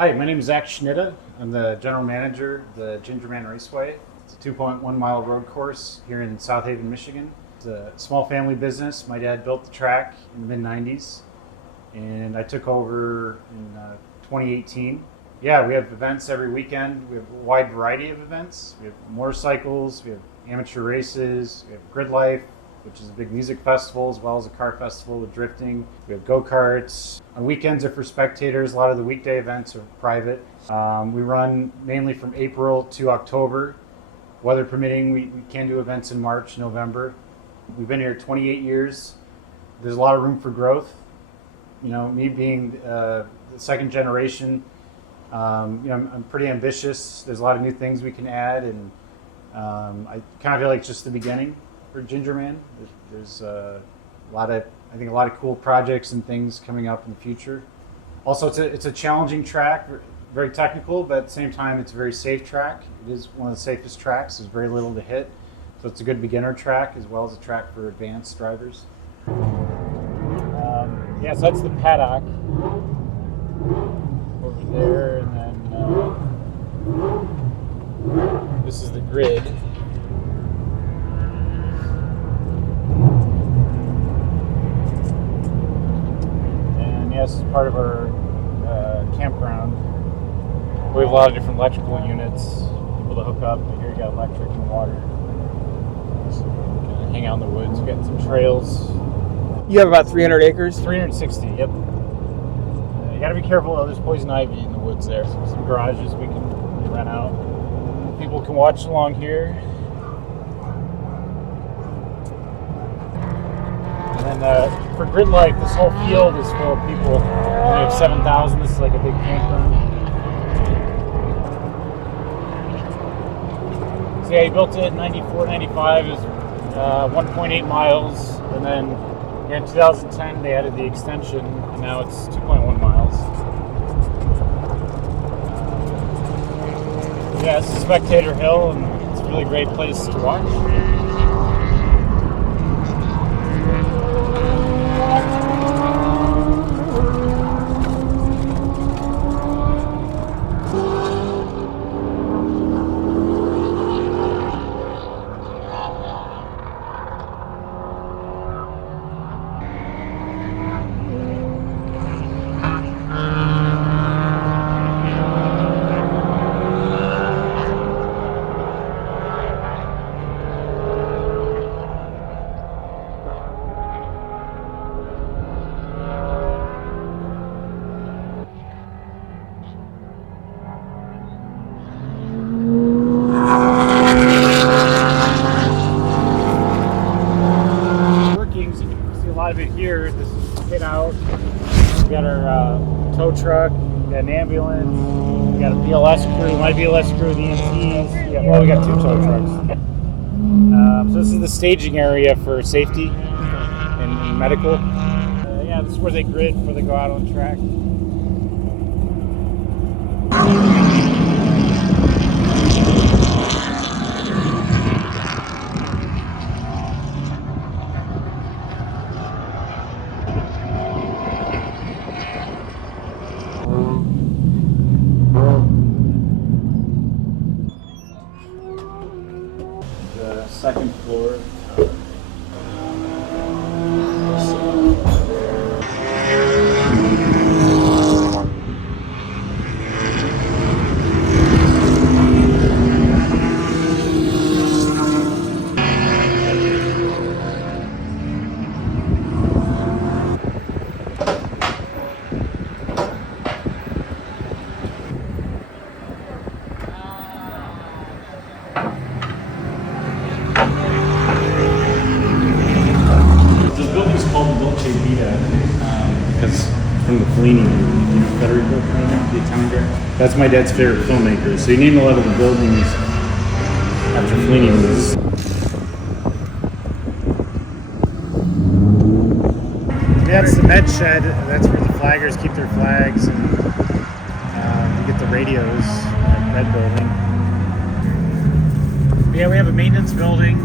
Hi, my name is Zach Schnitta. I'm the general manager of the GingerMan Raceway. It's a 2.1 mile road course here in South Haven, Michigan. It's a small family business. My dad built the track in the mid-90s, and I took over in 2018. Yeah, we have events every weekend. We have a wide variety of events. We have motorcycles, we have amateur races, we have Grid Life, which is a big music festival, as well as a car festival with drifting. We have go-karts. On weekends are for spectators. A lot of the weekday events are private. We run mainly from April to October. Weather permitting, we can do events in March, November. We've been here 28 years. There's a lot of room for growth. You know, me being the second generation, I'm pretty ambitious. There's a lot of new things we can add, and I kind of feel like it's just the beginning for GingerMan. There's a lot of cool projects and things coming up in the future. Also, it's a challenging track, very technical, but at the same time, it's a very safe track. It is one of the safest tracks. There's very little to hit, so it's a good beginner track as well as a track for advanced drivers. So that's the paddock over there, and then this is the grid. And this is part of our campground. We have a lot of different electrical units, people to hook up. Here you got electric and water. So you can hang out in the woods. We got some trails. You have about 300 acres? 360, yep. You got to be careful though, there's poison ivy in the woods there. So some garages we can rent out. People can watch along here. And then for Grid Life, this whole field is full of people. We have 7,000, this is like a big campground. So yeah, he built it in 94, 95, it was 1.8 miles, and then in 2010 they added the extension, and now it's 2.1 miles. It's a spectator hill, and it's a really great place to watch. Of it here. This is hit out. We got our tow truck, we got an ambulance, we got a BLS crew, my BLS crew, the EMTs. We got two tow trucks. So this is the staging area for safety and medical. This is where they grid before they go out on the track. The second floor. Because from the Fellini movie, Federico Fellini, the Italian director. That's my dad's favorite filmmaker. So he named a lot of the buildings after Fellini movies. That's the med shed. That's where the flaggers keep their flags, and you get the radios at Med Building. But yeah, we have a maintenance building.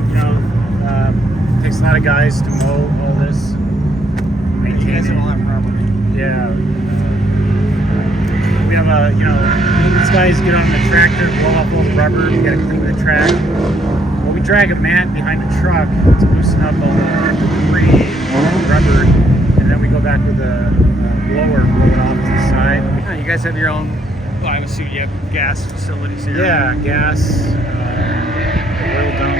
Takes a lot of guys to mow all this. You guys have all that property. Yeah. We we have a, these guys get on the tractor, blow off all the rubber, we gotta clean the track. Well, we drag a mat behind the truck to loosen up all the debris, rubber, and then we go back with a blower, blow it off to the side. Oh, you guys have your own, well, I assume you have gas facilities here. Yeah, gas, oil dump.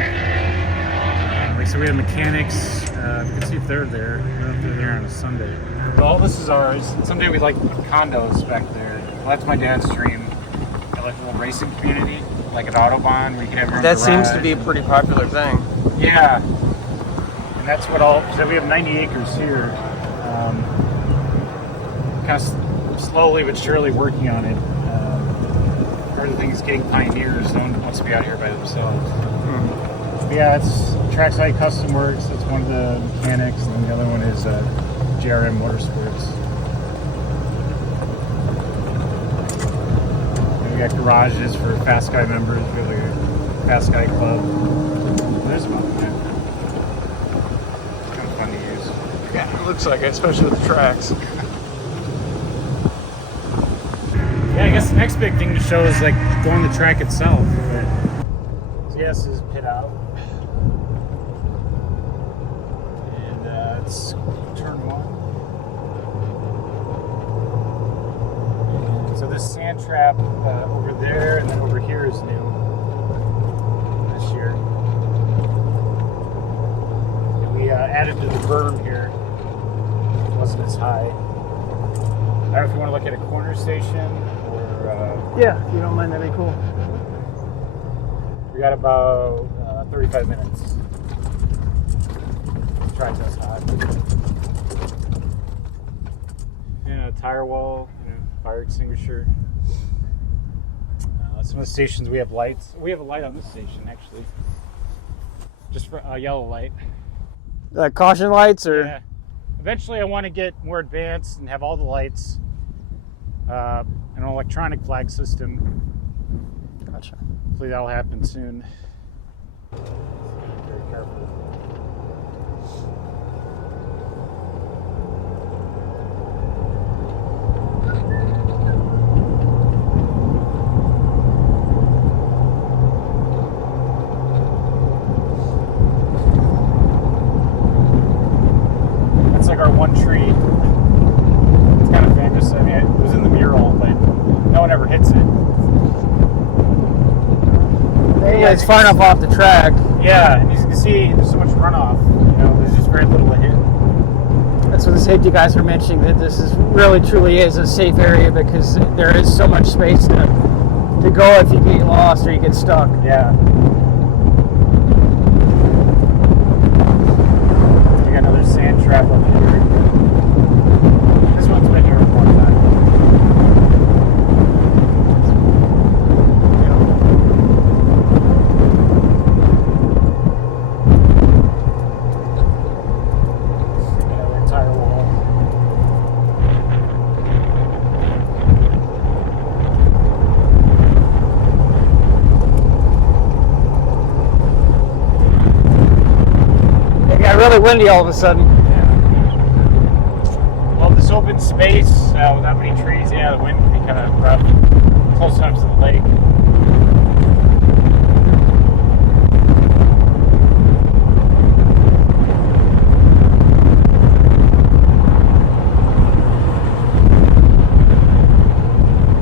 Like, so we have mechanics. We can see if they're there. I don't know if they're there on a Sunday. But all this is ours. Someday we'd like to put condos back there. Well, that's my dad's dream. Like a little racing community, like an Autobahn, where you can have your own That garage. seems to be a pretty popular thing. Yeah. And that's what so we have 90 acres here. Kind of slowly but surely working on it. Part of the thing is getting pioneers. No one wants to be out here by themselves. But yeah, it's Trackside Custom Works. That's one of the mechanics, and then the other one is GRM Motorsports. And we got garages for Fast Guy members. We have like a Fast Guy club. There's about that. It's kind of fun to use. Yeah, it looks like it, especially with the tracks. Yeah, I guess the next big thing to show is like going the track itself. So yeah, this is pit out. And it's turn one. And so this sand trap over there and then over here is new this year. And we added to the berm here. It wasn't as high. I don't know if you want to look at a corner station. Yeah, if you don't mind, that'd be cool. We got about 35 minutes. Track us hot. Yeah, tire wall, fire extinguisher. Some of the stations we have lights. We have a light on this station actually. Just for a yellow light. Caution lights, or Yeah. Eventually, I want to get more advanced and have all the lights. An electronic flag system. Gotcha. Hopefully that'll happen soon. Very careful. That's like our one tree. It's kind of famous. I mean, it was in the mural, but no one ever hits it. yeah, it's far enough off the track. Yeah, and as you can see, there's so much runoff. There's just very little to hit. That's what the safety guys are mentioning, that this is really truly is a safe area because there is so much space to go if you get lost or you get stuck. Yeah. We got another sand trap up here. This one's been here for a long time. Another tire wall. It got really windy all of a sudden. Yeah. Well, this open space without many trees, the wind can be kind of rough. Close enough to the lake.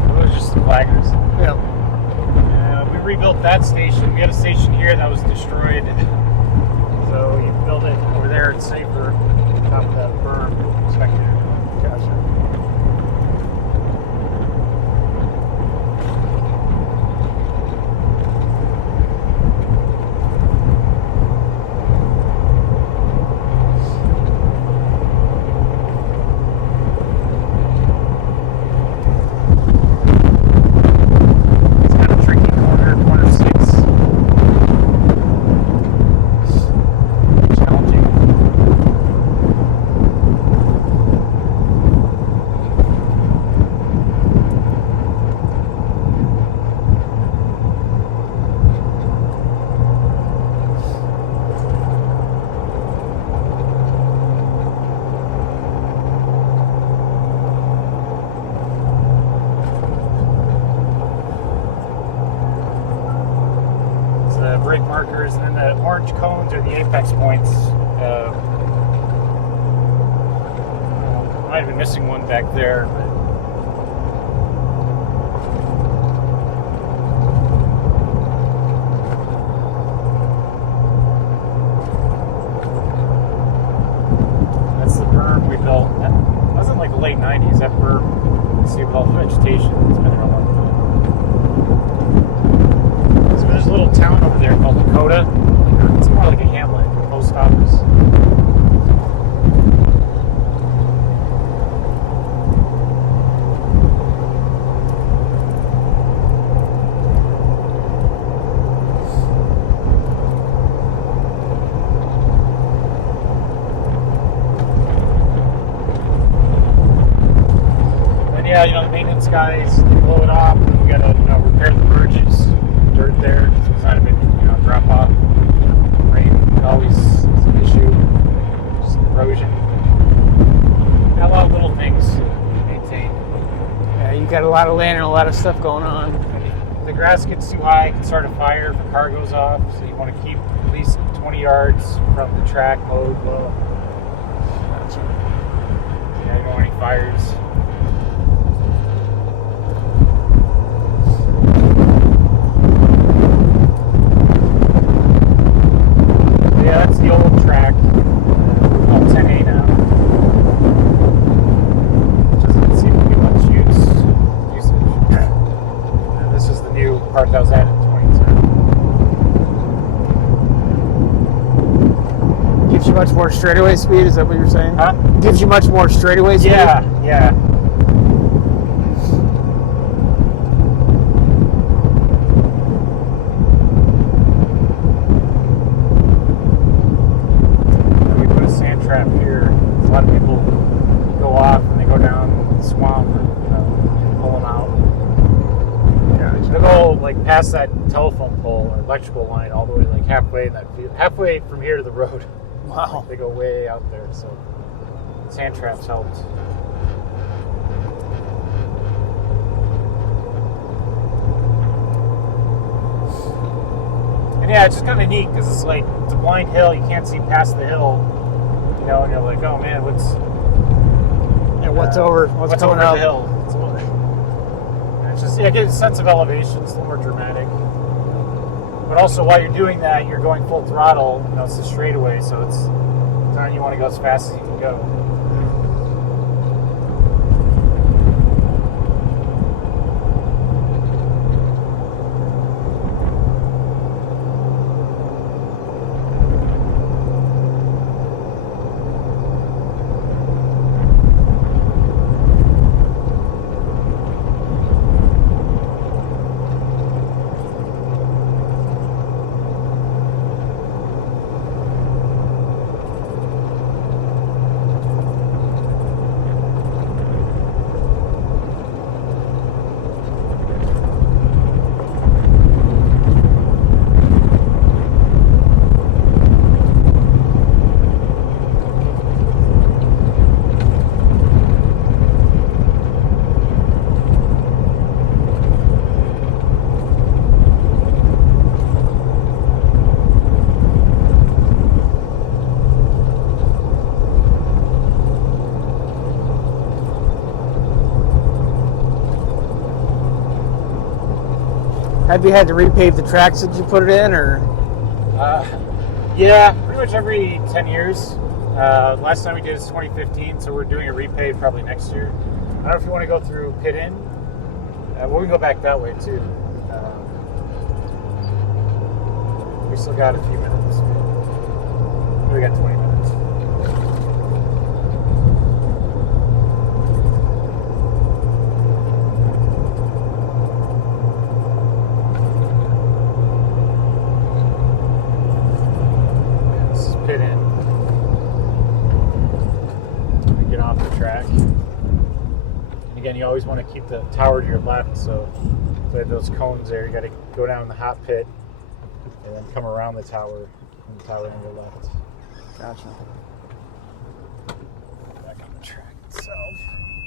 Those are just the flaggers. Yeah. We rebuilt that station. We had a station here that was destroyed. So you build it over there, it's safer. Top of that berm. Spectator. Gotcha. It's kind of tricky corner 6. Challenging. the brake markers, and then the orange cones are the apex points. Might have been missing one back there. That's the berm we built. That wasn't like the late 90s. That berm, you see with all the vegetation, it's been there a long time. So there's a little town over there called Dakota. It's more like a hamlet, a post office. Yeah, the maintenance guys, they blow it off, and we gotta, repair the bridges, dirt there, so it's not a big, drop off. Rain always is an issue, just erosion. Got a lot of little things to maintain. Yeah, you got a lot of land and a lot of stuff going on. If the grass gets too high, it can start a fire if the car goes off, so you want to keep at least 20 yards from the track mowed low. Gotcha. Yeah, you don't want any fires. Yeah, that's the old track. Called 10A now. Doesn't seem to be much usage. And this is the new part that was added in 2010. Gives you much more straightaway speed, is that what you're saying? Huh? Gives you much more straightaway speed? Yeah. Trap here. A lot of people go off and they go down the swamp and pull them out. Yeah, they go like past that telephone pole or electrical line all the way like halfway in that field, halfway from here to the road. Wow. They go way out there, so sand traps helped. And yeah, it's just kind of neat because it's like it's a blind hill. You can't see past the hill. And you're like, oh man, what's over the hill? It's just, it gives a sense of elevation. It's a little more dramatic. But also, while you're doing that, you're going full throttle. It's a straightaway, so you want to go as fast as you can go. Have you had to repave the tracks that you put it in, or? Yeah, pretty much every 10 years. Last time we did is 2015, so we're doing a repave probably next year. I don't know if you want to go through Pit Inn. We can go back that way too. We still got a few minutes. We got 20 minutes. Pit in. Get off the track. And again, you always want to keep the tower to your left, so they have those cones there. You got to go down the hot pit and then come around the tower, and the tower on your left. Gotcha. Back on the track itself.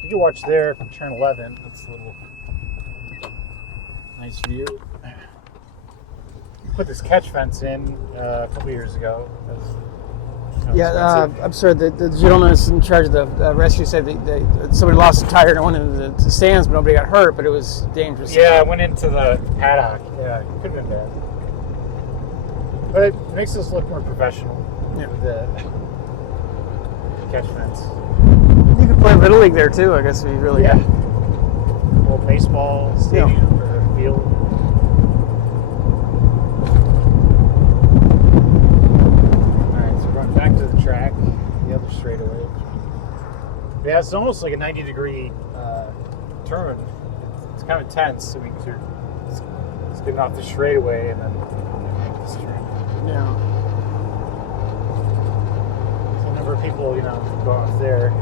You can watch there from turn 11. That's a little nice view. put this catch fence in a couple years ago. Yeah, I'm sorry. The gentleman that's in charge of the rescue said that somebody lost a tire and went into the stands, but nobody got hurt. But it was dangerous. Yeah, it went into the paddock. Yeah, it could have been bad. But it makes us look more professional. Yeah. With the catch fence. You could play Little League there too, I guess, if you really. Yeah. Little baseball stadium or field. Alright, so we're going back to the track, the other straightaway. Yeah, it's almost like a 90-degree turn. It's kind of intense. I mean, it's getting off the straightaway and then this turn. Yeah. So a number of people, go off there.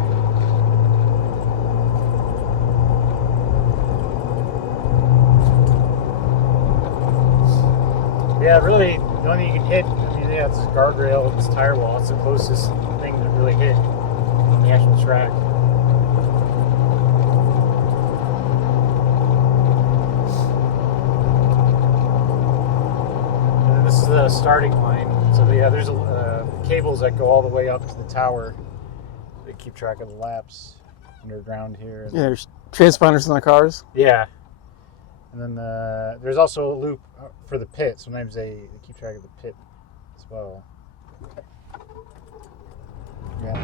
Yeah, really, the only thing you can hit, it's this guardrail and this tire wall. It's the closest thing to really hit on the actual track. And then this is the starting line. So there's cables that go all the way up to the tower. They keep track of the laps underground here. Yeah, there's transponders in the cars. Yeah. And then there's also a loop for the pit. Sometimes they keep track of the pit as well. Yeah.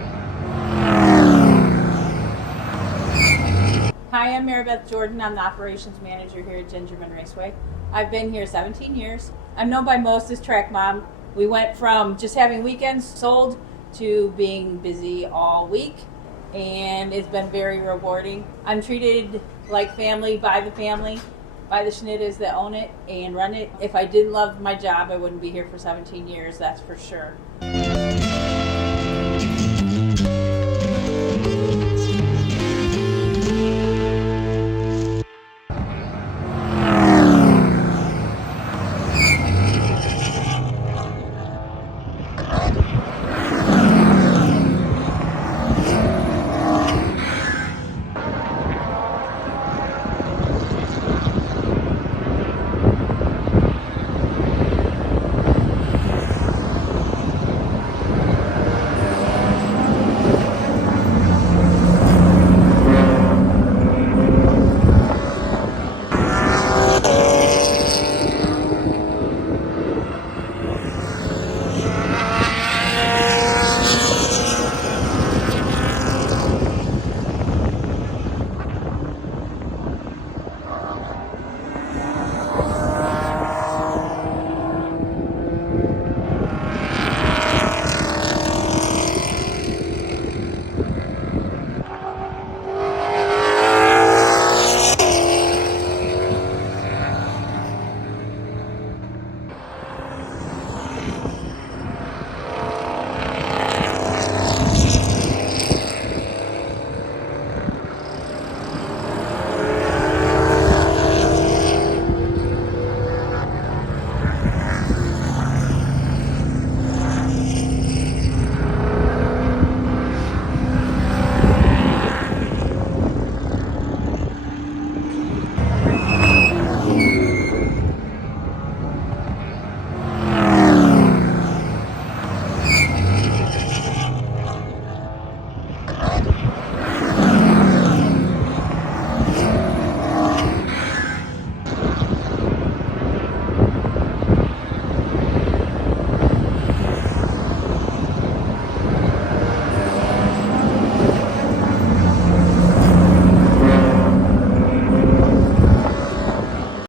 Hi, I'm Maribeth Jordan. I'm the operations manager here at GingerMan Raceway. I've been here 17 years. I'm known by most as track mom. We went from just having weekends sold to being busy all week, and it's been very rewarding. I'm treated like family by the Schnittas that own it and run it. If I didn't love my job, I wouldn't be here for 17 years, that's for sure.